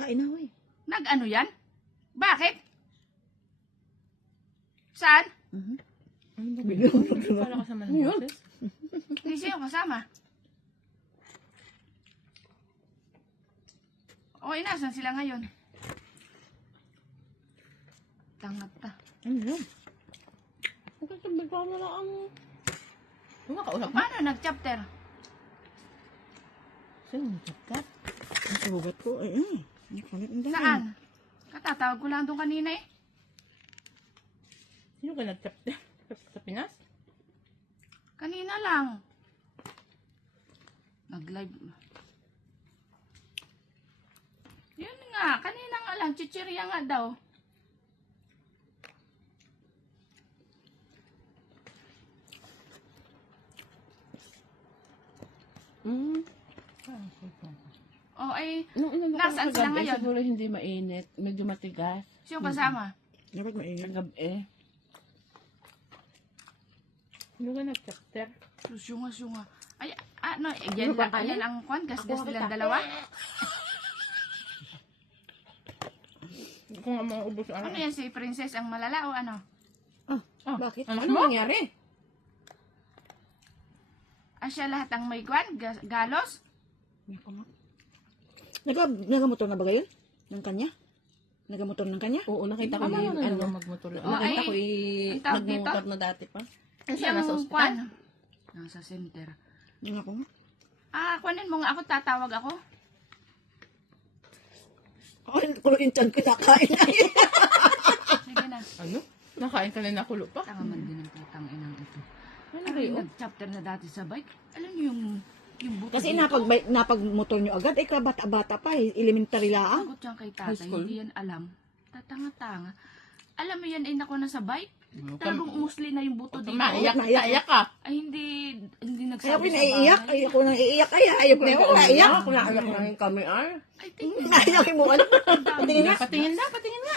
Kain na, wey. Nag-ano yan? Bakit? Saan? Ano ba bigyan mo? Para kasama ng boses. Hindi siya yung kasama. O, inasan sila ngayon? Tangat ta. Ano yun? Kasi sabi ko na lang ang... Kumakausap mo? Paano nag-chapter? Sino yung chat? Ang sugat ko. Ay, nakalit ang dami. Saan? Katatawag ko lang doon kanina eh. Sino ka nag-chat sa Pinas? Kanina lang. Nag-live. Yun nga, kanina nga lang, chichirya nga daw. O ay, Nung inano ko Nasaan sa sila gabi, ngayon? siguro hindi mainit. Medyo matigas. sino kasama? Dapat mainit. Sa gabi. Sino ka nag-chapter? Susunga. Ay, ano, yan Ano ba lang, kanin? yan ang kwan, gas-gas Ako, nilang kita. dalawa. Hindi ko nga maubos ang Ano yan, si Princess ang malala o ano? Bakit? Ano Ano? nangyari? Siya lahat ang may kwan, galos? Nagamotor na ba gayon? Ng kanya? Nagamotor ng kanya? Oo, nakita ko Ano, yung ano, ano, ano? magmotor. Oh, Nakita ay, ko yung ang tawag dito? nagmotor na dati pa. Saan nasa Yung ospital? kwan. Nasa center. Hindi ako nga. Kwanin mo nga ako, tatawag ako. Ay, kulo yung tiyan ko nakain na yun. Sige na. Ano? Nakain ka na nakulo pa? Tanga man din ang putang inang ito. Ano Ano kayo? yung nag-chapter na dati sa bike? Alam niyo yung buto Kasi dito? napag-motor nyo agad. Eh, kabata-bata pa eh. Elementary lang. Sagot yan kay High tatay, school? hindi yan alam. Tatanga-tanga. Alam mo yan, ay nako na sa bike. Ano ka- Talagang umusli na yung buto dito. Maiyak, Naiyak. naiyak ka. Ay hindi Ayaw nagsabi ko sa naiiyak. bahay. Ayaw ko nang iiyak. Ayaw ko nang naiiyak. Kung naiyak na rin kami ay. Ay, tingnan. Ayaw mo. Ano? Patingin nga. Patingin na, patingin na.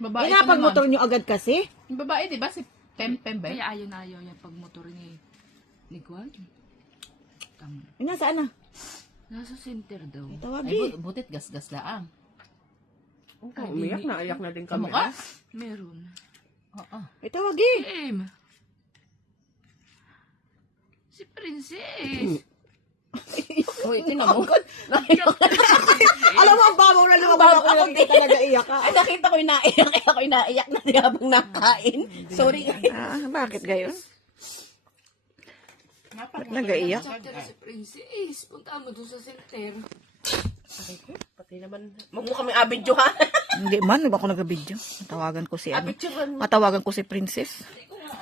Babae Eh, pa naman. napag-motor nyo agad kasi. Yung babae, di ba? Si Pem ba? Kaya ayaw na ayaw yung pagmotor ni Kwan. Tama. Eh, nasaan na? Nasa center daw. Ay, Tawagi. butit gas-gas laang. Ay, umiyak di- na, iyak na din kami. Kamukha? Meron. Oo. Eh, tawagi. Game. Si Princess. Uy, tingnan mo. Alam mo, ang babaw na lumabas ako yung hindi talaga iyak ka. Ay, nakita ko yung naiyak. Kaya ako yung naiyak na di habang nakain. Sorry. Bakit gayon? Nag-iiyak? Chapter si Princess. Punta mo doon sa center. Pati naman. Huwag mo kami abidyo ha. Hindi man, ba ako nag-video? Matawagan ko si ano. Abidyo mo. Matawagan ko si Princess.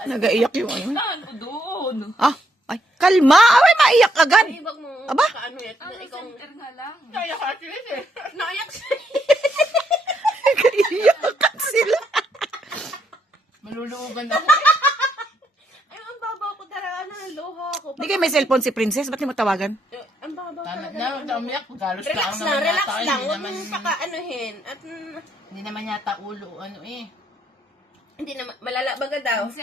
Nag-iiyak yung ano. Ano doon? Ay, kalma! Ay, maiyak agad! Ay, wag mo. Aba? Kaano yan? Ano Ikaw. center nga lang. Naiyak ka sila eh. Naiyak siya. Nag-iiyakan sila. Malulugan ako. Ay, ang babaw ko talaga na. Luha ako. Hindi kayo may cellphone si Princess? Ba't di mo tawagan? Ang babaw talaga. Umiyak. Galos Relax lang lang, naman relax yata. lang. Hindi Huwag naman, mong pakaanuhin. At hindi naman yata ulo. Ano eh. hindi naman, malala baga daw.